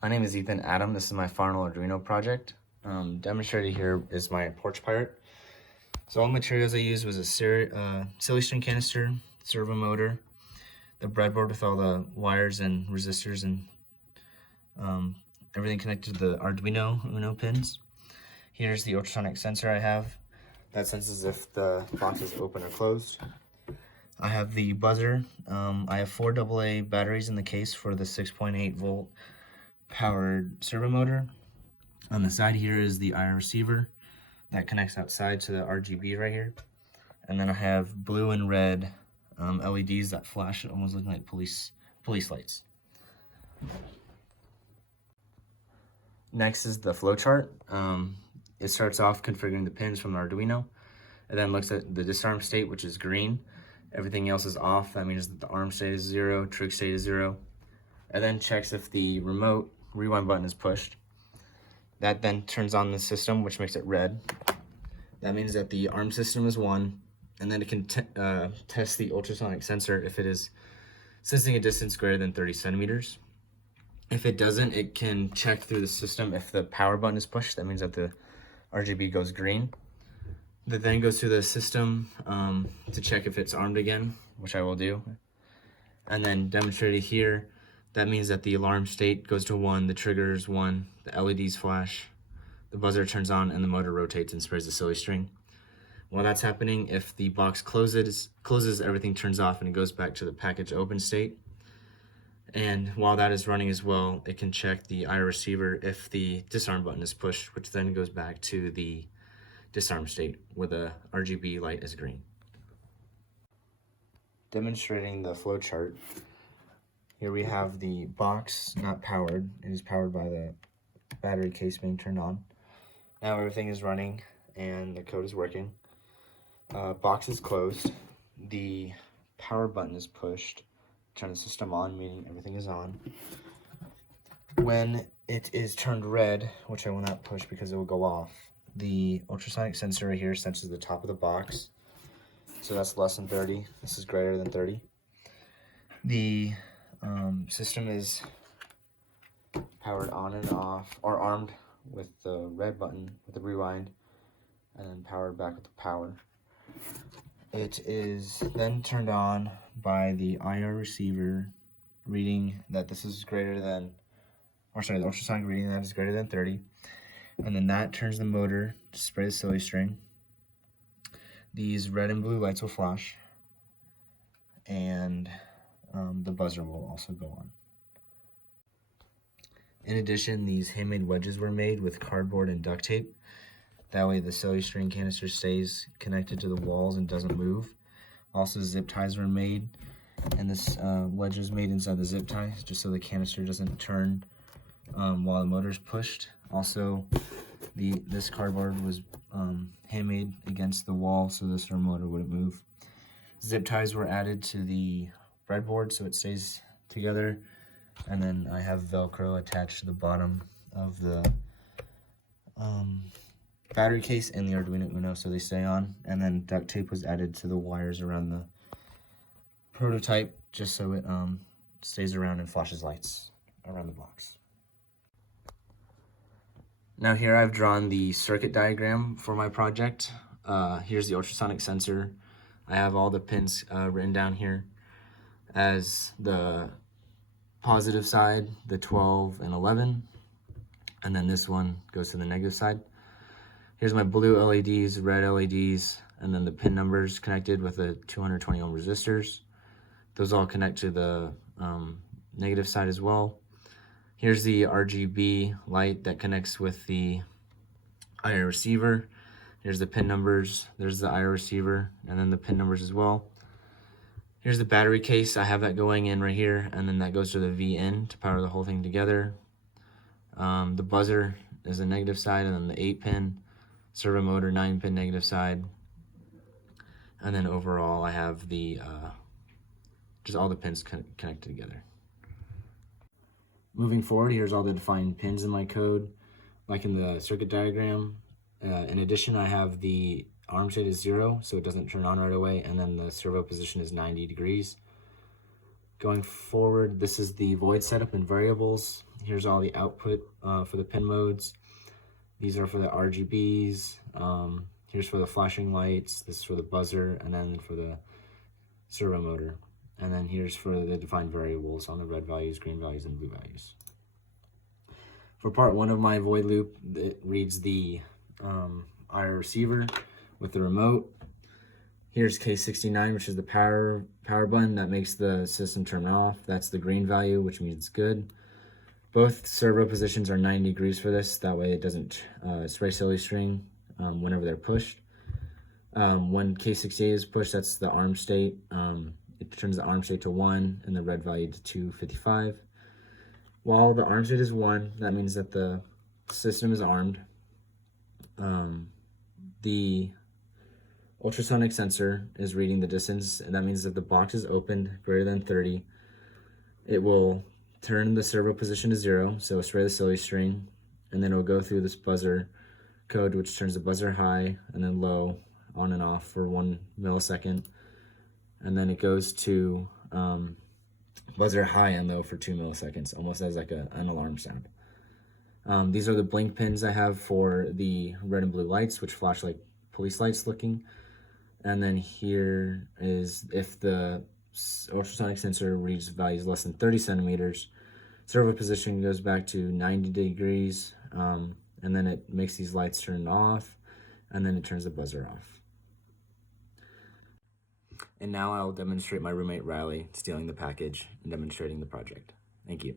My name is Ethan Adam. This is my final Arduino project. Demonstrated here is my Porch Pirate. So all the materials I used was a silly string canister, servo motor, the breadboard with all the wires and resistors and everything connected to the Arduino Uno pins. Here's the ultrasonic sensor I have that senses if the box is open or closed. I have the buzzer. I have 4 AA batteries in the case for the 6.8 volt powered servo motor. On the side here is the IR receiver that connects outside to the RGB right here. And then I have blue and red LEDs that flash, almost looking like police lights. Next is the flowchart. It starts off configuring the pins from the Arduino. It then looks at the disarm state, which is green. Everything else is off. That means that the arm state is 0, trig state is 0. And then checks if the remote rewind button is pushed. That then turns on the system, which makes it red. That means that the arm system is 1, and then it can test the ultrasonic sensor if it is sensing a distance greater than 30 centimeters. If it doesn't, it can check through the system if the power button is pushed. That means that the RGB goes green. That then goes through the system to check if it's armed again, which I will do. And then demonstrated here, that means that the alarm state goes to 1, the trigger is 1, the LEDs flash, the buzzer turns on, and the motor rotates and sprays the silly string. While that's happening, if the box closes, everything turns off and it goes back to the package open state. And while that is running as well, it can check the IR receiver if the disarm button is pushed, which then goes back to the disarm state where the RGB light is green. Demonstrating the flow chart. Here we have the box not powered. It is powered by the battery case being turned on. Now everything is running and the code is working. Box is closed. The power button is pushed. Turn the system on, meaning everything is on. When it is turned red, which I will not push because it will go off, the ultrasonic sensor right here senses the top of the box. So that's less than 30. This is greater than 30. The system is powered on and off, or armed with the red button with the rewind, and then powered back with the power. It is then turned on by the IR receiver reading that this is greater than, the ultrasonic reading that is greater than 30. And then that turns the motor to spray the silly string. These red and blue lights will flash, and the buzzer will also go on. In addition, these handmade wedges were made with cardboard and duct tape. That way the silly string canister stays connected to the walls and doesn't move. Also, zip ties were made, and this wedge was made inside the zip tie just so the canister doesn't turn while the motor is pushed. Also, this cardboard was handmade against the wall so the servo motor wouldn't move. Zip ties were added to the breadboard so it stays together, and then I have Velcro attached to the bottom of the battery case and the Arduino Uno so they stay on, and then duct tape was added to the wires around the prototype just so it stays around and flashes lights around the box. Now here I've drawn the circuit diagram for my project. Here's the ultrasonic sensor. I have all the pins written down here as the positive side, the 12 and 11, and then this one goes to the negative side. Here's my blue LEDs, red LEDs, and then the pin numbers connected with the 220 ohm resistors. Those all connect to the negative side as well. Here's the RGB light that connects with the IR receiver. Here's the pin numbers, there's the IR receiver, and then the pin numbers as well. Here's the battery case. I have that going in right here, and then that goes to the VN to power the whole thing together. The buzzer is the negative side, and then the 8-pin, servo motor 9-pin negative side. And then overall I have the just all the pins connected together. Moving forward, here's all the defined pins in my code, like in the circuit diagram. In addition, I have the arm state is 0, so it doesn't turn on right away, and then the servo position is 90 degrees. Going forward, this is the void setup and variables. Here's all the output for the pin modes. These are for the RGBs. Here's for the flashing lights. This is for the buzzer, and then for the servo motor. And then here's for the defined variables on the red values, green values, and blue values. For part 1 of my void loop, it reads the IR receiver with the remote. Here's case 69, which is the power button that makes the system turn off. That's the green value, which means it's good. Both servo positions are 90 degrees for this. That way it doesn't spray silly string whenever they're pushed. When case 68 is pushed, that's the arm state. It turns the arm state to 1 and the red value to 255. While the arm state is 1, that means that the system is armed. The ultrasonic sensor is reading the distance, and that means that the box is opened greater than 30. It will turn the servo position to 0, so spray the silly string, and then it will go through this buzzer code, which turns the buzzer high and then low, on and off for 1 millisecond, and then it goes to buzzer high and low for 2 milliseconds, almost as like an alarm sound. These are the blink pins I have for the red and blue lights, which flash like police lights looking. And then here is if the ultrasonic sensor reads values less than 30 centimeters, servo position goes back to 90 degrees, and then it makes these lights turn off, and then it turns the buzzer off. And now I'll demonstrate my roommate Riley stealing the package and demonstrating the project. Thank you.